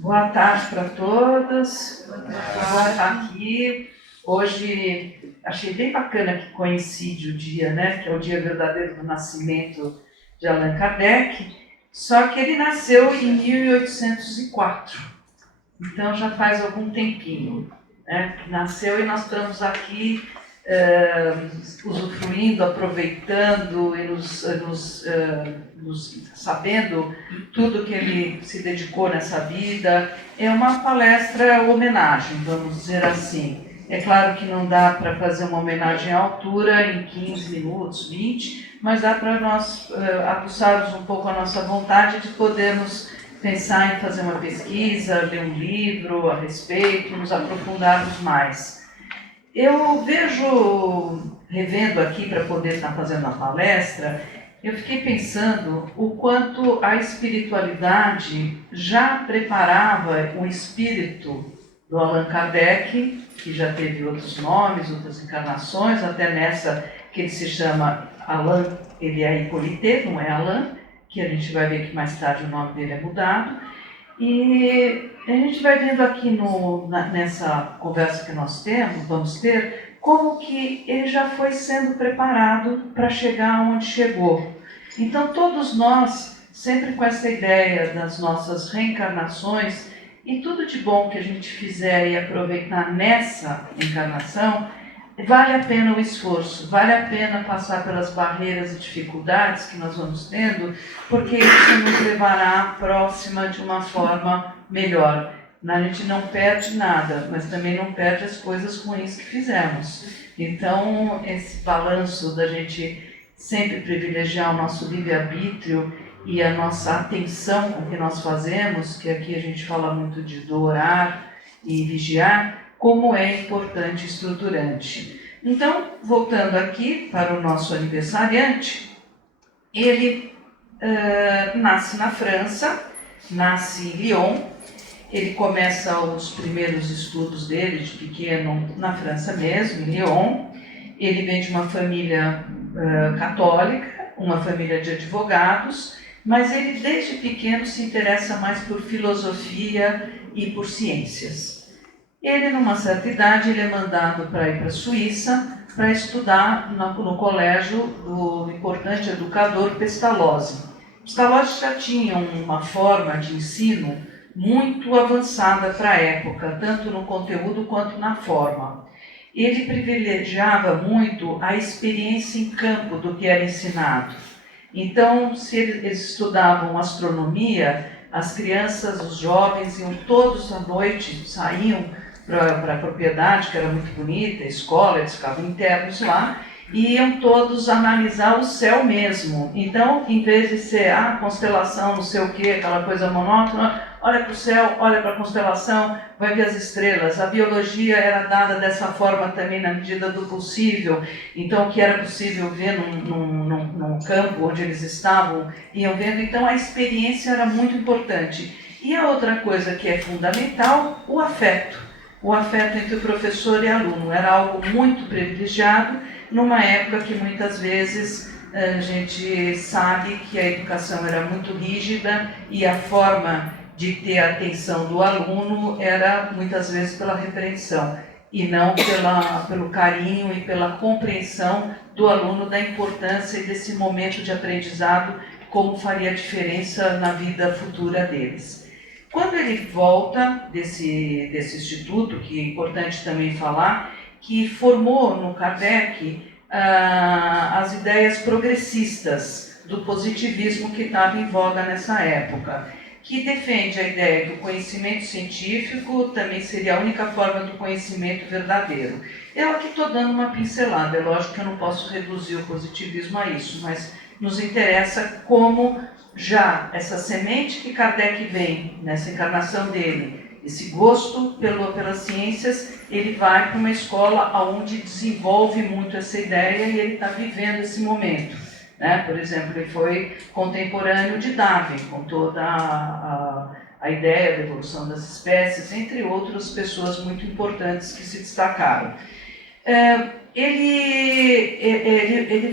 Boa tarde para todas. Vou estar aqui. Hoje achei bem bacana que coincide o dia, né? Que é o dia verdadeiro do nascimento de Allan Kardec. Só que ele nasceu em 1804. Então já faz algum tempinho, né? Nasceu e nós estamos aqui usufruindo, aproveitando e sabendo tudo que ele se dedicou nessa vida. É uma palestra homenagem, vamos dizer assim. É claro que não dá para fazer uma homenagem à altura em 15 minutos, 20, mas dá para nós aguçarmos um pouco a nossa vontade de podermos pensar em fazer uma pesquisa, ler um livro a respeito, nos aprofundarmos mais. Eu vejo, revendo aqui para poder estar fazendo a palestra, eu fiquei pensando o quanto a espiritualidade já preparava o espírito do Allan Kardec, que já teve outros nomes, outras encarnações, até nessa que ele se chama Allan, ele é Hippolyte, não é Allan, que a gente vai ver que mais tarde o nome dele é mudado. E a gente vai vendo aqui nessa conversa que nós vamos ter, como que ele já foi sendo preparado para chegar onde chegou. Então todos nós, sempre com essa ideia das nossas reencarnações, e tudo de bom que a gente fizer e aproveitar nessa encarnação, vale a pena o esforço, vale a pena passar pelas barreiras e dificuldades que nós vamos tendo, porque isso nos levará à próxima de uma forma melhor. A gente não perde nada, mas também não perde as coisas ruins que fizemos. Então, esse balanço da gente sempre privilegiar o nosso livre-arbítrio e a nossa atenção com o que nós fazemos, que aqui a gente fala muito de orar e vigiar, como é importante e estruturante. Então, voltando aqui para o nosso aniversariante, ele nasce na França, nasce em Lyon. Ele começa os primeiros estudos dele de pequeno na França mesmo, em Lyon. Ele vem de uma família católica, uma família de advogados, mas ele desde pequeno se interessa mais por filosofia e por ciências. Ele, numa certa idade, ele é mandado para ir para a Suíça para estudar no colégio do importante educador Pestalozzi. Pestalozzi já tinha uma forma de ensino muito avançada para a época, tanto no conteúdo quanto na forma. Ele privilegiava muito a experiência em campo do que era ensinado. Então, se eles estudavam astronomia, as crianças, os jovens iam todos à noite, saíam para a propriedade, que era muito bonita, a escola, eles ficavam internos lá, e iam todos analisar o céu mesmo. Então, em vez de ser constelação, não sei o que, aquela coisa monótona, olha para o céu, olha para a constelação, vai ver as estrelas. A biologia era dada dessa forma também na medida do possível. Então, o que era possível ver num campo onde eles estavam, iam vendo. Então, a experiência era muito importante. E a outra coisa que é fundamental, o afeto. O afeto entre o professor e aluno era algo muito privilegiado, numa época que muitas vezes a gente sabe que a educação era muito rígida e a forma de ter a atenção do aluno era muitas vezes pela repreensão e não pelo carinho e pela compreensão do aluno da importância e desse momento de aprendizado, como faria diferença na vida futura deles. Quando ele volta desse instituto, que é importante também falar, que formou no Kardec as ideias progressistas do positivismo que estava em voga nessa época, que defende a ideia que o conhecimento científico também seria a única forma do conhecimento verdadeiro. Eu aqui estou dando uma pincelada, é lógico que eu não posso reduzir o positivismo a isso, mas nos interessa como já essa semente que Kardec vem nessa encarnação dele, esse gosto pelas ciências, ele vai para uma escola onde desenvolve muito essa ideia e ele está vivendo esse momento. Né? Por exemplo, ele foi contemporâneo de Darwin, com toda a ideia da evolução das espécies, entre outras pessoas muito importantes que se destacaram. Ele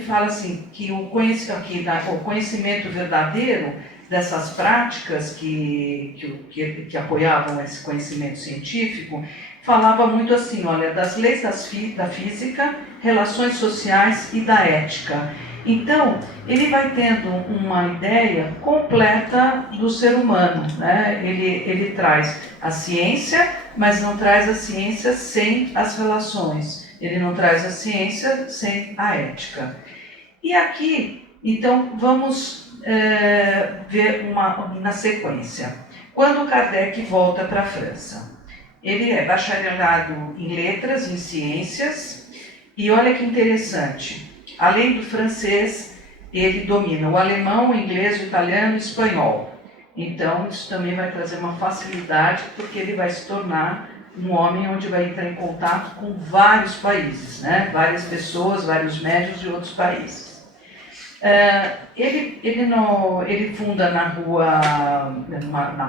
fala assim, que o conhecimento verdadeiro dessas práticas que apoiavam esse conhecimento científico, falava muito assim, olha, das leis da física, relações sociais e da ética. Então, ele vai tendo uma ideia completa do ser humano, né? Ele traz a ciência, mas não traz a ciência sem as relações. Ele não traz a ciência sem a ética. E aqui, então, vamos ver na sequência. Quando Kardec volta para a França, ele é bacharelado em letras, em ciências, e olha que interessante, além do francês, ele domina o alemão, o inglês, o italiano e o espanhol. Então, isso também vai trazer uma facilidade, porque ele vai se tornar um homem onde vai entrar em contato com vários países, né? Várias pessoas, vários médios de outros países. Ele funda na rua,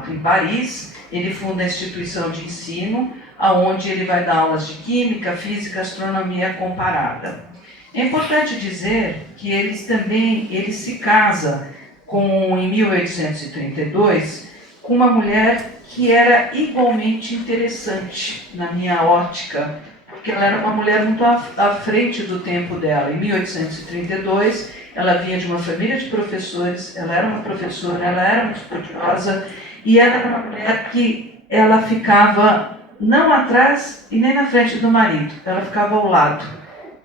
em Paris, ele funda a instituição de ensino, onde ele vai dar aulas de química, física, astronomia comparada. É importante dizer que ele se casa em 1832 com uma mulher que era igualmente interessante na minha ótica, porque ela era uma mulher muito à frente do tempo dela. Em 1832, ela vinha de uma família de professores, ela era uma professora, ela era muito estudiosa, e ela era uma mulher que ela ficava não atrás e nem na frente do marido, ela ficava ao lado.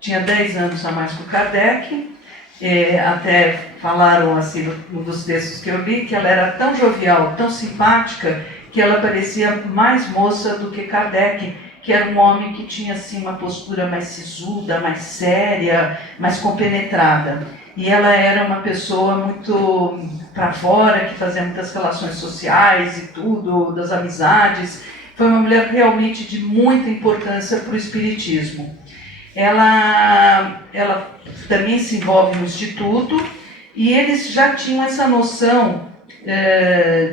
Tinha 10 anos a mais que o Kardec, até falaram assim, num dos textos que eu li, que ela era tão jovial, tão simpática, que ela parecia mais moça do que Kardec, que era um homem que tinha assim, uma postura mais sisuda, mais séria, mais compenetrada. E ela era uma pessoa muito para fora, que fazia muitas relações sociais e tudo, das amizades. Foi uma mulher realmente de muita importância para o espiritismo. Ela também se envolve no Instituto, e eles já tinham essa noção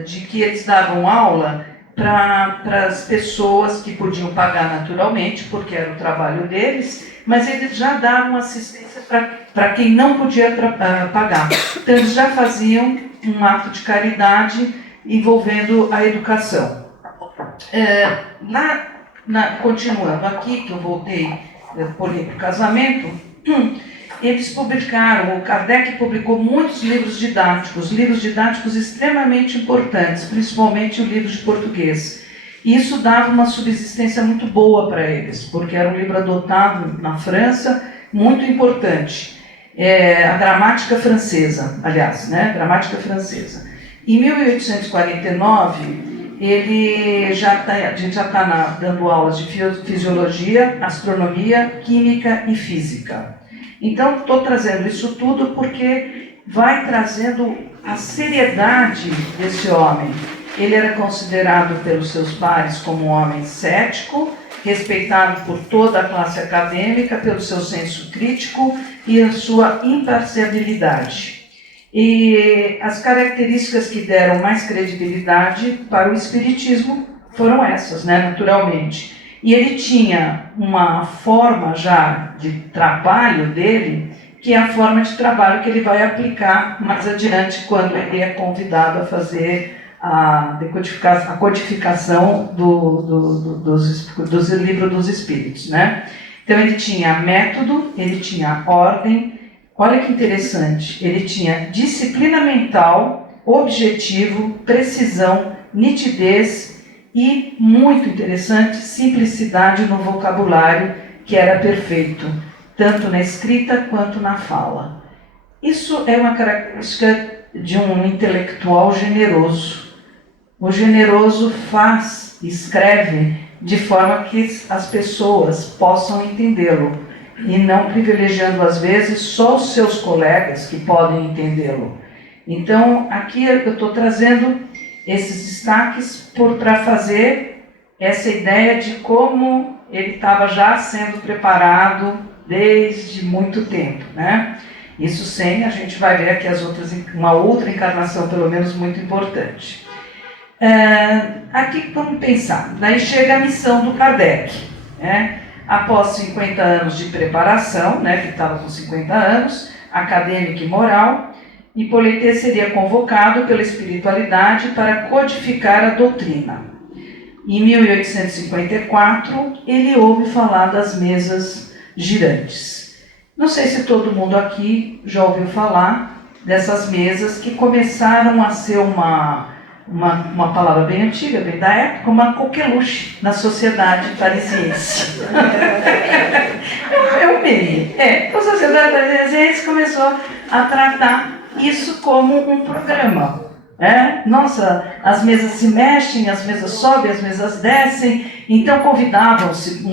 de que eles davam aula para as pessoas que podiam pagar naturalmente, porque era o trabalho deles, mas eles já davam assistência para quem não podia pagar. Então eles já faziam um ato de caridade envolvendo a educação. Continuando aqui, que eu voltei por o casamento, eles publicaram, o Kardec publicou muitos livros didáticos extremamente importantes, principalmente o livro de português. E isso dava uma subsistência muito boa para eles, porque era um livro adotado na França, muito importante. A gramática francesa, aliás, né? Gramática francesa. Em 1849, a gente já está dando aulas de fisiologia, astronomia, química e física. Então, estou trazendo isso tudo porque vai trazendo a seriedade desse homem. Ele era considerado pelos seus pares como um homem cético, respeitado por toda a classe acadêmica, pelo seu senso crítico e a sua imparcialidade. E as características que deram mais credibilidade para o espiritismo foram essas, né, naturalmente. E ele tinha uma forma já de trabalho dele, que é a forma de trabalho que ele vai aplicar mais adiante, quando ele é convidado a fazer a codificação do livro dos Espíritos, né? Então ele tinha método, ele tinha ordem. Olha que interessante, ele tinha disciplina mental, objetivo, precisão, nitidez e, muito interessante, simplicidade no vocabulário, que era perfeito, tanto na escrita quanto na fala. Isso é uma característica de um intelectual generoso. O generoso escreve de forma que as pessoas possam entendê-lo, e não privilegiando, às vezes, só os seus colegas que podem entendê-lo. Então, aqui eu estou trazendo esses destaques para fazer essa ideia de como ele estava já sendo preparado desde muito tempo, né? Isso sem, a gente vai ver aqui uma outra encarnação, pelo menos, muito importante. Aqui vamos pensar, daí chega a missão do Kardec, né? Após 50 anos de preparação, né, que estava com 50 anos, acadêmica e moral, Hippolyte seria convocado pela espiritualidade para codificar a doutrina. Em 1854, ele ouve falar das mesas girantes. Não sei se todo mundo aqui já ouviu falar dessas mesas que começaram a ser uma palavra bem antiga, bem da época, uma coqueluche na sociedade parisiense. Eu meio. A sociedade parisiense começou a tratar isso como um programa. Nossa, as mesas se mexem, as mesas sobem, as mesas descem, então convidavam-se,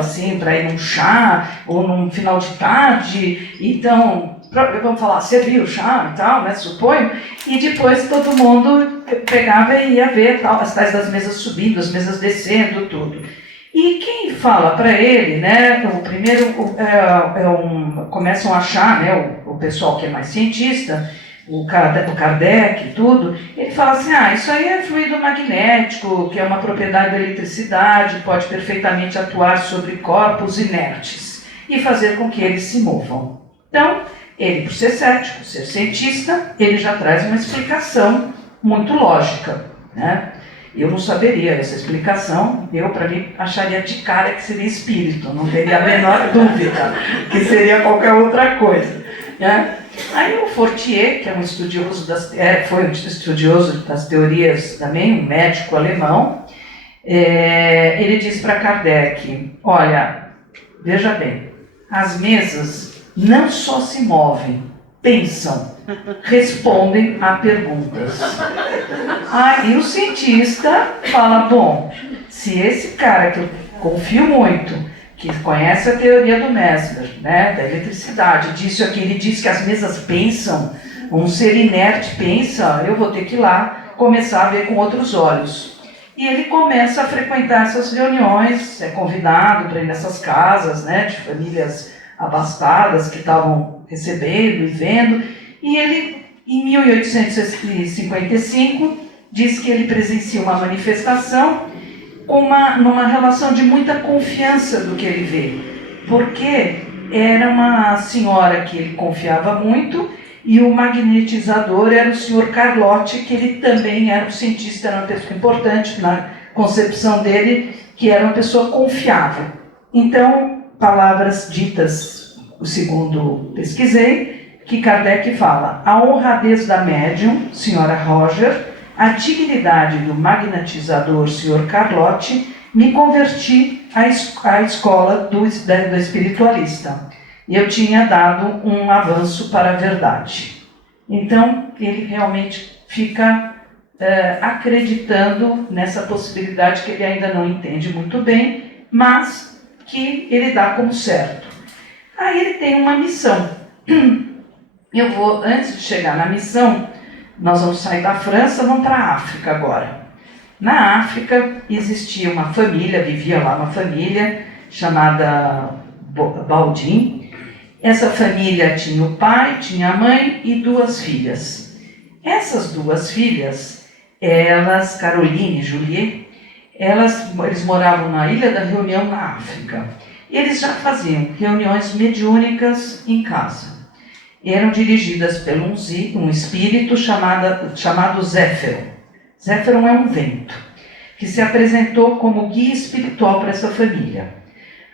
assim, para ir num chá ou num final de tarde, então, vamos falar, servia o chá e tal, suponho, e depois todo mundo pegava e ia ver tal, as tais das mesas subindo, as mesas descendo, tudo. E quem fala para ele, o primeiro, começam a achar, o pessoal que é mais cientista, o Kardec e tudo, ele fala assim, isso aí é fluido magnético, que é uma propriedade da eletricidade, pode perfeitamente atuar sobre corpos inertes e fazer com que eles se movam. Então, ele, por ser cético, ser cientista, ele já traz uma explicação muito lógica, Eu não saberia essa explicação, eu, para mim, acharia de cara que seria espírito, não teria a menor dúvida que seria qualquer outra coisa, Aí o Fortier, que é um estudioso foi um estudioso das teorias também, um médico alemão, ele diz para Kardec, olha, veja bem, as mesas não só se movem, pensam, respondem a perguntas. Aí o cientista fala, bom, se esse cara que eu confio muito, que conhece a teoria do Mesmer, da eletricidade, ele diz que as mesas pensam, um ser inerte pensa, eu vou ter que ir lá começar a ver com outros olhos. E ele começa a frequentar essas reuniões, é convidado para ir nessas casas, de famílias abastadas que estavam recebendo e vendo, e ele, em 1855, diz que ele presencia uma manifestação numa relação de muita confiança do que ele vê, porque era uma senhora que ele confiava muito e o magnetizador era o senhor Carlotti, que ele também era um cientista, era uma pessoa importante na concepção dele, que era uma pessoa confiável. Então, palavras ditas, segundo pesquisei, que Kardec fala, a honradez da médium, senhora Roger, a dignidade do magnetizador, Sr. Carlotti, me converti à escola do espiritualista. E eu tinha dado um avanço para a verdade. Então, ele realmente fica acreditando nessa possibilidade que ele ainda não entende muito bem, mas que ele dá como certo. Aí ele tem uma missão. Antes de chegar na missão, nós vamos sair da França, vamos para a África agora. Na África existia uma família, vivia lá uma família chamada Baldin. Essa família tinha o pai, tinha a mãe e 2 filhas. Essas 2 filhas, Caroline e Juliette, eles moravam na Ilha da Reunião, na África. Eles já faziam reuniões mediúnicas em casa. Eram dirigidas por um espírito chamado Zéfiro. Zéfiro é um vento, que se apresentou como guia espiritual para essa família.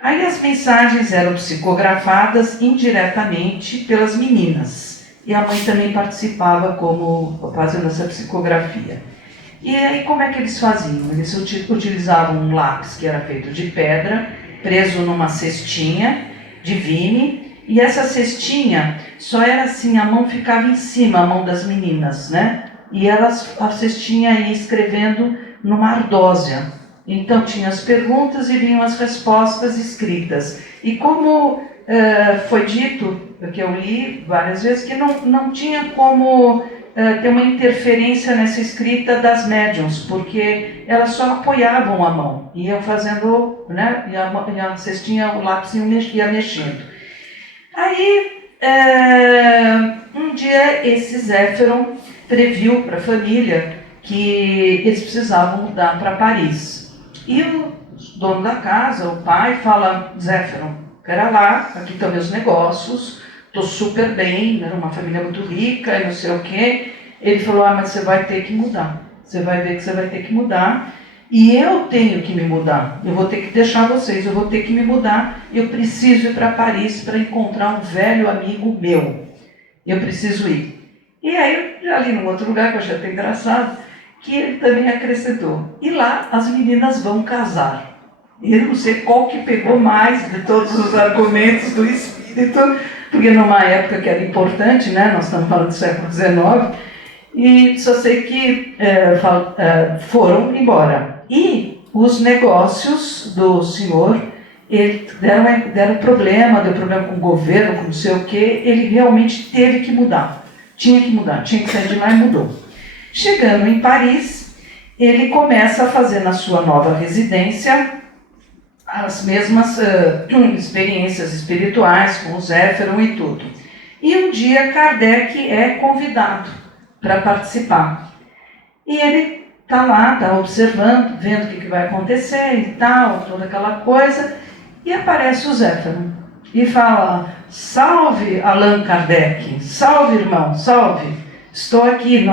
Aí as mensagens eram psicografadas indiretamente pelas meninas, e a mãe também participava fazendo essa psicografia. E aí como é que eles faziam? Eles utilizavam um lápis que era feito de pedra, preso numa cestinha de vime, e essa cestinha só era assim, a mão ficava em cima, a mão das meninas, E a cestinha ia escrevendo numa ardósia. Então tinha as perguntas e vinham as respostas escritas. E como foi dito, que eu li várias vezes, que não tinha como ter uma interferência nessa escrita das médiuns, porque elas só apoiavam a mão, iam fazendo, e a cestinha, o lápis ia mexendo. Aí, um dia, esse Zéfiro previu para a família que eles precisavam mudar para Paris. E o dono da casa, o pai, fala, Zéfiro, pera lá, aqui estão meus negócios, estou super bem, era uma família muito rica e não sei o quê. Ele falou, mas você vai ter que mudar. Você vai ver que você vai ter que mudar. E eu tenho que me mudar. Eu vou ter que deixar vocês, eu vou ter que me mudar. Eu preciso ir para Paris para encontrar um velho amigo meu. Eu preciso ir. E aí, ali num outro lugar, que eu achei até engraçado, que ele também acrescentou. E lá as meninas vão casar. E eu não sei qual que pegou mais de todos os argumentos do espírito, porque numa época que era importante, né? Nós estamos falando do século XIX, e só sei que foram embora. E os negócios do senhor, ele deram problema, deu problema com o governo, com não sei o quê, ele realmente teve que mudar. Tinha que mudar, tinha que sair de lá e mudou. Chegando em Paris, ele começa a fazer na sua nova residência as mesmas experiências espirituais com o Zéfiro e tudo. E um dia Kardec é convidado para participar. E ele está lá, está observando, vendo o que vai acontecer e tal, toda aquela coisa, e aparece o Zéfiro e fala, salve Allan Kardec, salve irmão, salve, estou aqui,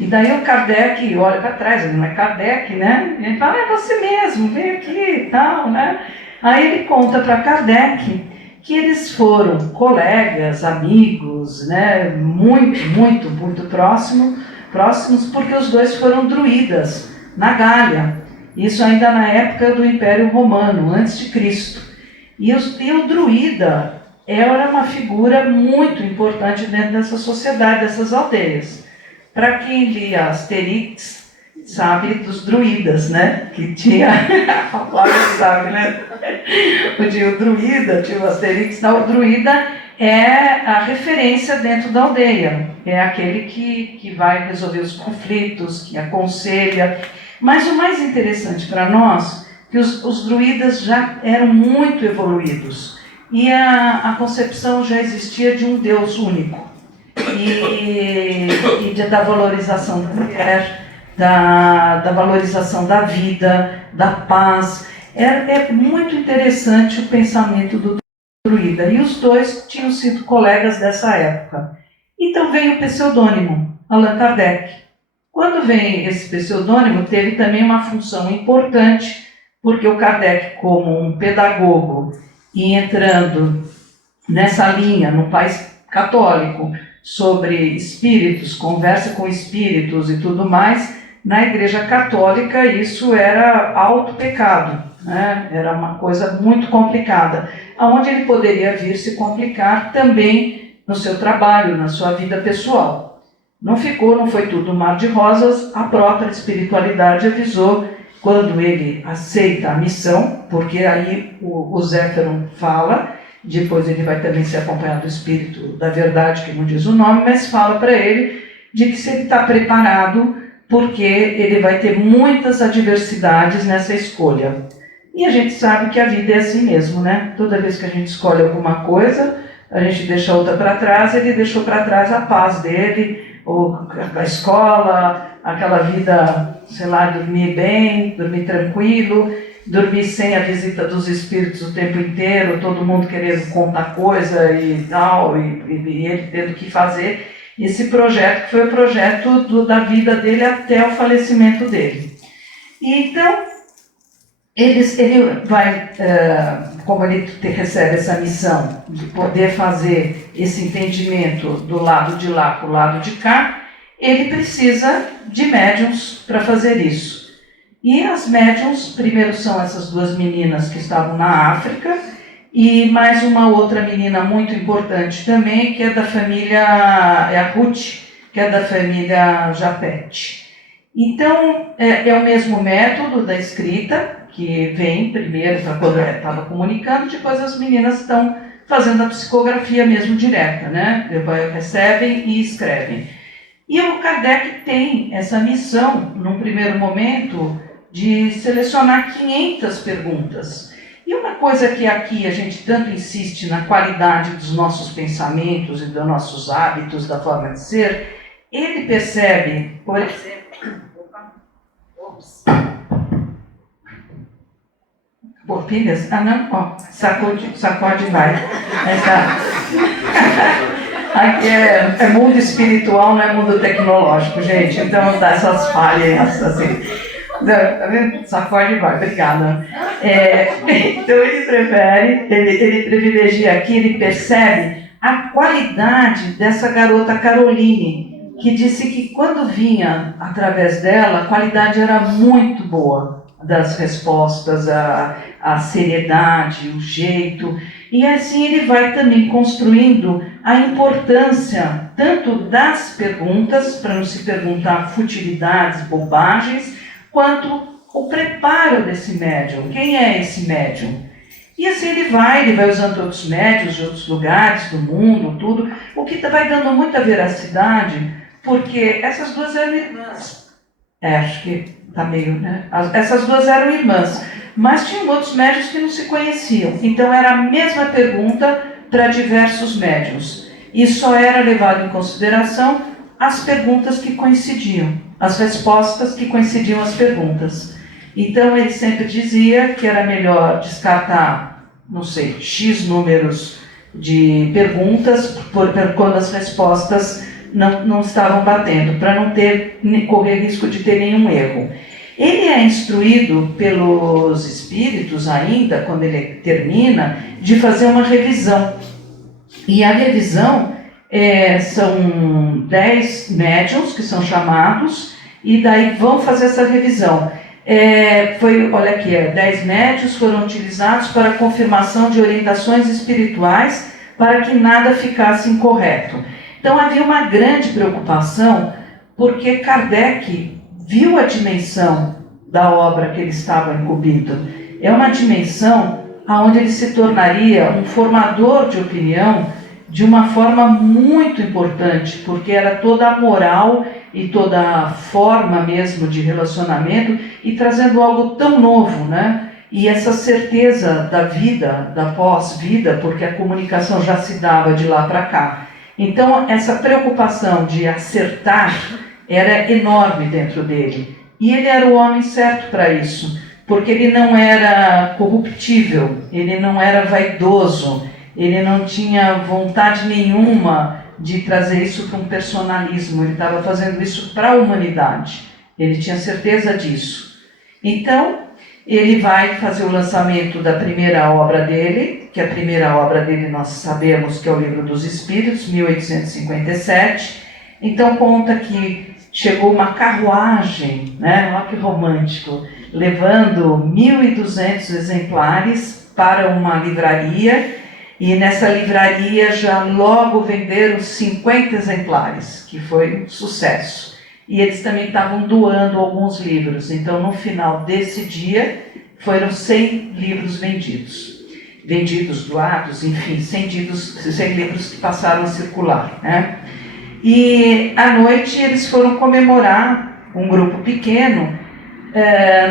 E daí o Kardec olha para trás, ele não é Kardec, né? E ele fala, é você mesmo, vem aqui e tal, né? Aí ele conta para Kardec que eles foram colegas, amigos, né? Muito próximos, porque os dois foram druidas na Gália. Isso ainda na época do Império Romano, antes de Cristo. E o druida era uma figura muito importante dentro dessa sociedade, dessas aldeias. Para quem lia Asterix, sabe dos druidas, né? Que tinha, a Flávia sabe, né? Tinha o druida, tinha o Asterix. Não, o druida é a referência dentro da aldeia. É aquele que vai resolver os conflitos, que aconselha. Mas o mais interessante para nós, que os druidas já eram muito evoluídos. E a concepção já existia de um Deus único. E da valorização da mulher, da valorização da vida, da paz. É muito interessante o pensamento do druida. E os dois tinham sido colegas dessa época. Então veio o pseudônimo, Allan Kardec. Quando vem esse pseudônimo, teve também uma função importante, porque o Kardec, como um pedagogo, e entrando nessa linha, no país católico, sobre espíritos, conversa com espíritos e tudo mais, na Igreja Católica isso era alto pecado, né? Era uma coisa muito complicada, onde ele poderia vir se complicar também no seu trabalho, na sua vida pessoal. Não foi tudo um mar de rosas, a própria espiritualidade avisou quando ele aceita a missão, porque aí o Zéfiro fala. Depois ele vai também ser acompanhado do Espírito da Verdade, que não diz o nome, mas fala para ele de que se ele está preparado, porque ele vai ter muitas adversidades nessa escolha. E a gente sabe que a vida é assim mesmo, né? Toda vez que a gente escolhe alguma coisa, a gente deixa outra para trás, ele deixou para trás a paz dele, a escola, aquela vida, sei lá, dormir bem, dormir tranquilo, dormir sem a visita dos espíritos o tempo inteiro, todo mundo querendo contar coisa e tal, e ele tendo que fazer esse projeto, que foi o projeto da vida dele até o falecimento dele. E então, ele vai, como ele recebe essa missão de poder fazer esse entendimento do lado de lá para o lado de cá, ele precisa de médiuns para fazer isso. E as médiuns, primeiro são essas duas meninas que estavam na África, e mais uma outra menina muito importante também, que é da família, é a Ruth, que é da família Japete. Então, é o mesmo método da escrita, que vem primeiro para quando ela estava comunicando, depois as meninas estão fazendo a psicografia mesmo direta, né? Recebem e escrevem. E o Kardec tem essa missão, num primeiro momento, de selecionar 500 perguntas. E uma coisa que aqui a gente tanto insiste na qualidade dos nossos pensamentos e dos nossos hábitos, da forma de ser, ele percebe, por exemplo... Por pilhas? Ah, não, ó, sacode vai. Aqui é mundo espiritual, não é mundo tecnológico, gente. Então dá essas falhas assim. Tá vendo? Sacode e vai, obrigada. Então ele prefere, ele privilegia aqui, ele percebe a qualidade dessa garota Caroline, que disse que quando vinha através dela, a qualidade era muito boa das respostas, a seriedade, o jeito. E assim ele vai também construindo a importância tanto das perguntas, para não se perguntar futilidades, bobagens, quanto o preparo desse médium. Quem é esse médium? E assim ele vai usando outros médiuns de outros lugares do mundo, tudo, o que vai dando muita veracidade, porque essas duas eram irmãs. Acho que está meio, né? Essas duas eram irmãs, mas tinham outros médiuns que não se conheciam. Então era a mesma pergunta para diversos médiuns. E só era levado em consideração as perguntas que coincidiam, as respostas que coincidiam às perguntas. Então ele sempre dizia que era melhor descartar, não sei, X números de perguntas quando as respostas não estavam batendo, para não correr risco de ter nenhum erro. Ele é instruído pelos espíritos ainda, quando ele termina, de fazer uma revisão. E a revisão são 10 médiuns que são chamados, e daí vão fazer essa revisão. Olha aqui, 10 médiuns foram utilizados para a confirmação de orientações espirituais para que nada ficasse incorreto. Então havia uma grande preocupação, porque Kardec viu a dimensão da obra que ele estava incumbido. É uma dimensão onde ele se tornaria um formador de opinião de uma forma muito importante, porque era toda a moral e toda a forma mesmo de relacionamento, e trazendo algo tão novo, né? E essa certeza da vida, da pós-vida, porque a comunicação já se dava de lá para cá. Então, essa preocupação de acertar era enorme dentro dele. E ele era o homem certo para isso, porque ele não era corruptível, ele não era vaidoso, ele não tinha vontade nenhuma de trazer isso para um personalismo, ele estava fazendo isso para a humanidade, ele tinha certeza disso. Então, ele vai fazer o lançamento da primeira obra dele, que a primeira obra dele nós sabemos que é o Livro dos Espíritos, 1857. Então conta que chegou uma carruagem, né? Olha que romântico, levando 1.200 exemplares para uma livraria, e nessa livraria já logo venderam 50 exemplares, que foi um sucesso. E eles também estavam doando alguns livros. Então, no final desse dia, foram 100 livros vendidos. Vendidos, doados, enfim, 100 livros que passaram a circular, né? E à noite eles foram comemorar, um grupo pequeno,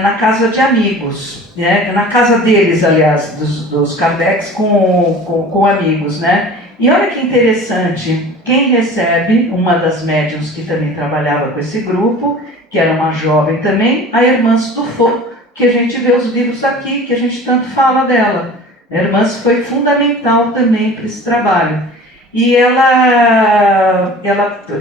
na casa de amigos, né? Na casa deles, aliás, dos Kardecs com amigos, né? E olha que interessante, quem recebe, uma das médiuns que também trabalhava com esse grupo, que era uma jovem também, a irmã Stufo, que a gente vê os livros aqui, que a gente tanto fala dela. A irmã foi fundamental também para esse trabalho. E ela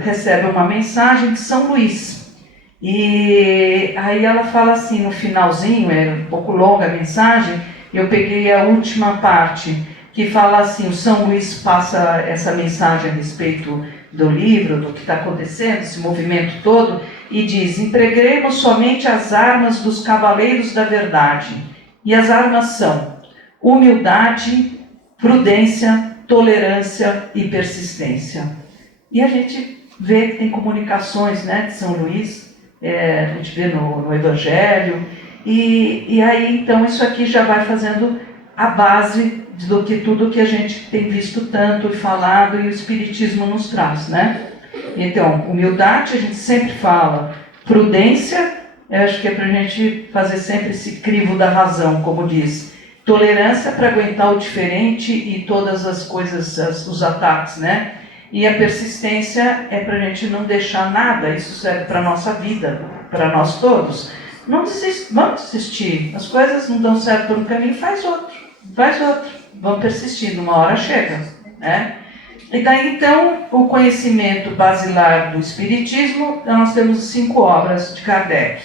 recebe uma mensagem de São Luís. E aí ela fala assim, no finalzinho, é um pouco longa a mensagem, eu peguei a última parte, que fala assim, o São Luís passa essa mensagem a respeito do livro, do que está acontecendo, esse movimento todo, e diz, empreguemos somente as armas dos cavaleiros da verdade. E as armas são humildade, prudência, tolerância e persistência. E a gente vê que tem comunicações, né, de São Luís, a gente vê no Evangelho, e aí então isso aqui já vai fazendo a base do que tudo que a gente tem visto tanto e falado e o Espiritismo nos traz, né? Então, humildade a gente sempre fala, prudência, eu acho que é para a gente fazer sempre esse crivo da razão, como diz, tolerância para aguentar o diferente e todas as coisas, os ataques, né? E a persistência é para a gente não deixar nada, isso serve para a nossa vida, para nós todos. Não desist, vamos desistir, as coisas não dão certo por um caminho, faz outro, vamos persistindo, uma hora chega, né? E daí, então, o conhecimento basilar do Espiritismo, nós temos 5 obras de Kardec.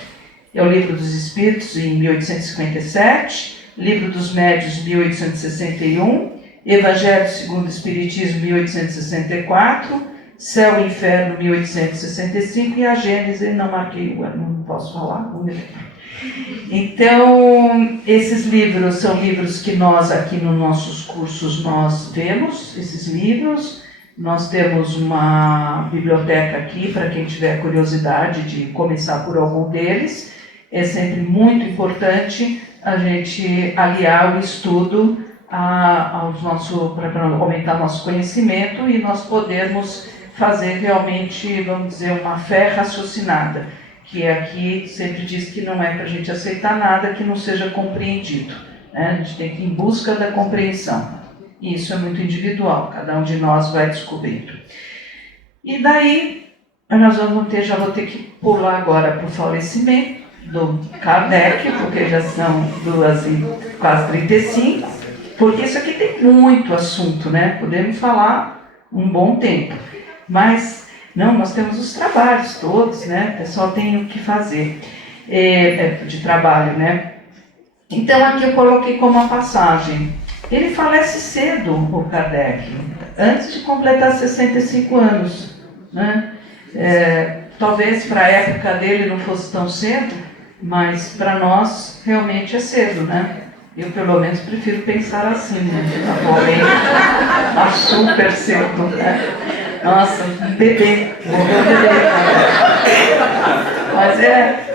É o Livro dos Espíritos, em 1857, Livro dos Médios, 1861, Evangelho segundo o Espiritismo, 1864, Céu e Inferno, 1865, e a Gênese, não marquei o ano, não posso falar, não me lembro. Então, esses livros são livros que nós, aqui nos nossos cursos, nós vemos, esses livros. Nós temos uma biblioteca aqui, para quem tiver curiosidade de começar por algum deles. É sempre muito importante a gente aliar o estudo para aumentar nosso conhecimento e nós podermos fazer realmente, vamos dizer, uma fé raciocinada, que aqui sempre diz que não é para a gente aceitar nada que não seja compreendido, né? A gente tem que ir em busca da compreensão. E isso é muito individual, cada um de nós vai descobrindo. E daí, nós vamos ter, já vou ter que pular agora para o falecimento do Kardec, porque já são 2h quase 35, porque isso aqui tem muito assunto, né? Podemos falar um bom tempo. Mas, não, nós temos os trabalhos todos, né? O pessoal tem o que fazer de trabalho, né? Então, aqui eu coloquei como uma passagem. Ele falece cedo, o Kardec, antes de completar 65 anos, né? Talvez para a época dele não fosse tão cedo, mas para nós realmente é cedo, né? Eu, pelo menos, prefiro pensar assim, né? Atualmente, tá super cedo, né? Nossa, um bebê, morreu um bebê. Mas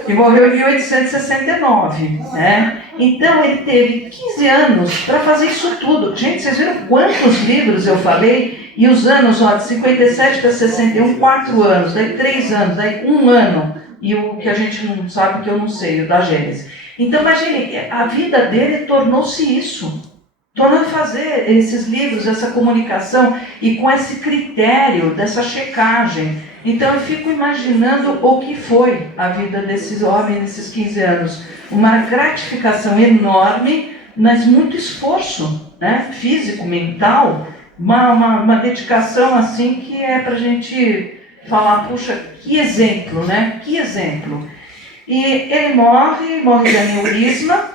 e morreu em 1869, né? Então ele teve 15 anos para fazer isso tudo. Gente, vocês viram quantos livros eu falei? E os anos, ó, de 57 para 61, 4 anos, daí 3 anos, daí 1 ano. E o que a gente não sabe, que eu não sei, o da Gênese. Então, imagine, a vida dele tornou-se isso. Tornou fazer esses livros, essa comunicação, e com esse critério, dessa checagem. Então eu fico imaginando o que foi a vida desses homens nesses 15 anos. Uma gratificação enorme, mas muito esforço, né? Físico, mental, uma dedicação assim que é para a gente falar, puxa, que exemplo, né? Que exemplo. E ele morre de aneurisma.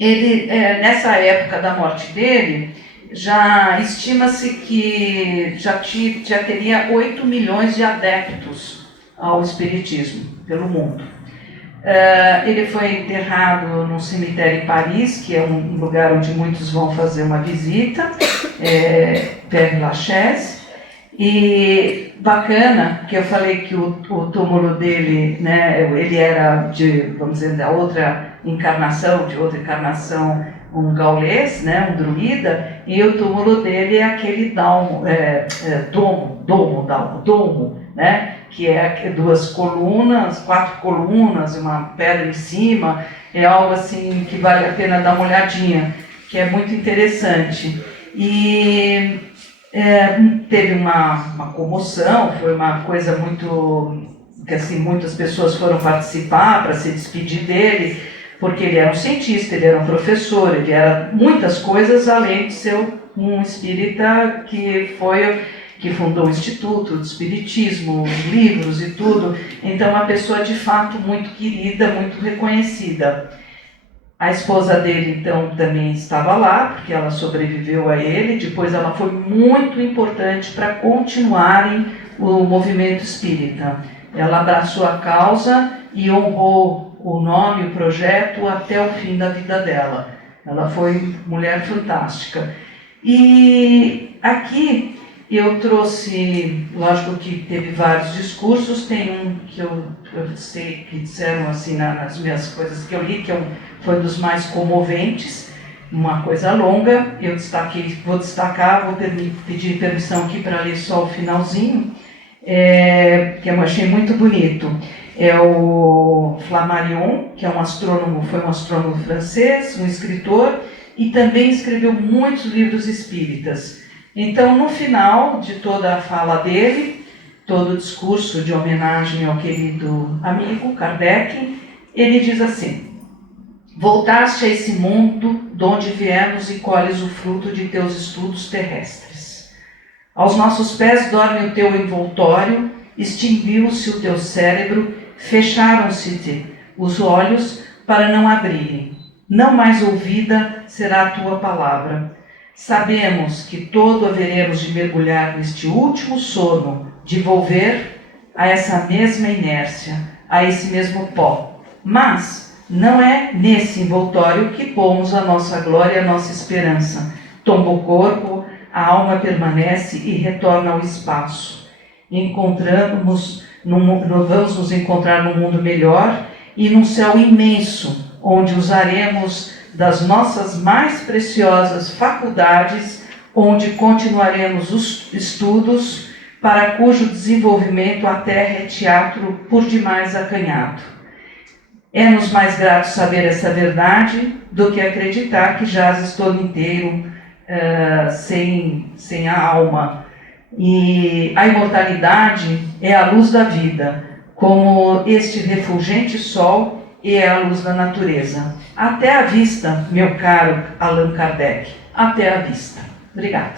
Ele, nessa época da morte dele, já estima-se que já teria 8 milhões de adeptos ao Espiritismo pelo mundo. Ele foi enterrado num cemitério em Paris, que é um lugar onde muitos vão fazer uma visita, Père Lachaise. E bacana, que eu falei que o túmulo dele, né, ele era vamos dizer, de outra encarnação, um gaulês, né, um druida, e o túmulo dele é aquele domo, né, que é 2 colunas, 4 colunas, uma pedra em cima, é algo assim que vale a pena dar uma olhadinha, que é muito interessante. E teve uma comoção, foi uma coisa muito, que assim, muitas pessoas foram participar para se despedir dele, porque ele era um cientista, ele era um professor, ele era muitas coisas, além de ser um espírita que fundou o Instituto do Espiritismo, os livros e tudo. Então, uma pessoa de fato muito querida, muito reconhecida. A esposa dele, então, também estava lá, porque ela sobreviveu a ele. Depois ela foi muito importante para continuarem o movimento espírita. Ela abraçou a causa e honrou o nome, o projeto, até o fim da vida dela. Ela foi mulher fantástica. E aqui eu trouxe, lógico que teve vários discursos, tem um que eu sei que disseram assim nas minhas coisas que eu li, que foi um dos mais comoventes, uma coisa longa. Eu vou destacar, vou pedir permissão aqui para ler só o finalzinho, que eu achei muito bonito. É o Flammarion, que foi um astrônomo francês, um escritor, e também escreveu muitos livros espíritas. Então, no final de toda a fala dele, todo o discurso de homenagem ao querido amigo Kardec, ele diz assim: voltaste a esse mundo de onde viemos e colhes o fruto de teus estudos terrestres. Aos nossos pés dorme o teu envoltório, extinguiu-se o teu cérebro, fecharam-se-te os olhos para não abrirem. Não mais ouvida será a tua palavra. Sabemos que todo haveremos de mergulhar neste último sono, de volver a essa mesma inércia, a esse mesmo pó. Mas não é nesse envoltório que pomos a nossa glória e a nossa esperança. Tomba o corpo, a alma permanece e retorna ao espaço. Vamos nos encontrar num mundo melhor e num céu imenso, onde usaremos das nossas mais preciosas faculdades, onde continuaremos os estudos, para cujo desenvolvimento a terra é teatro por demais acanhado. É-nos mais grato saber essa verdade do que acreditar que jazes todo inteiro, sem a alma. E a imortalidade é a luz da vida, como este refulgente sol é a luz da natureza. Até a vista, meu caro Allan Kardec. Até a vista. Obrigada.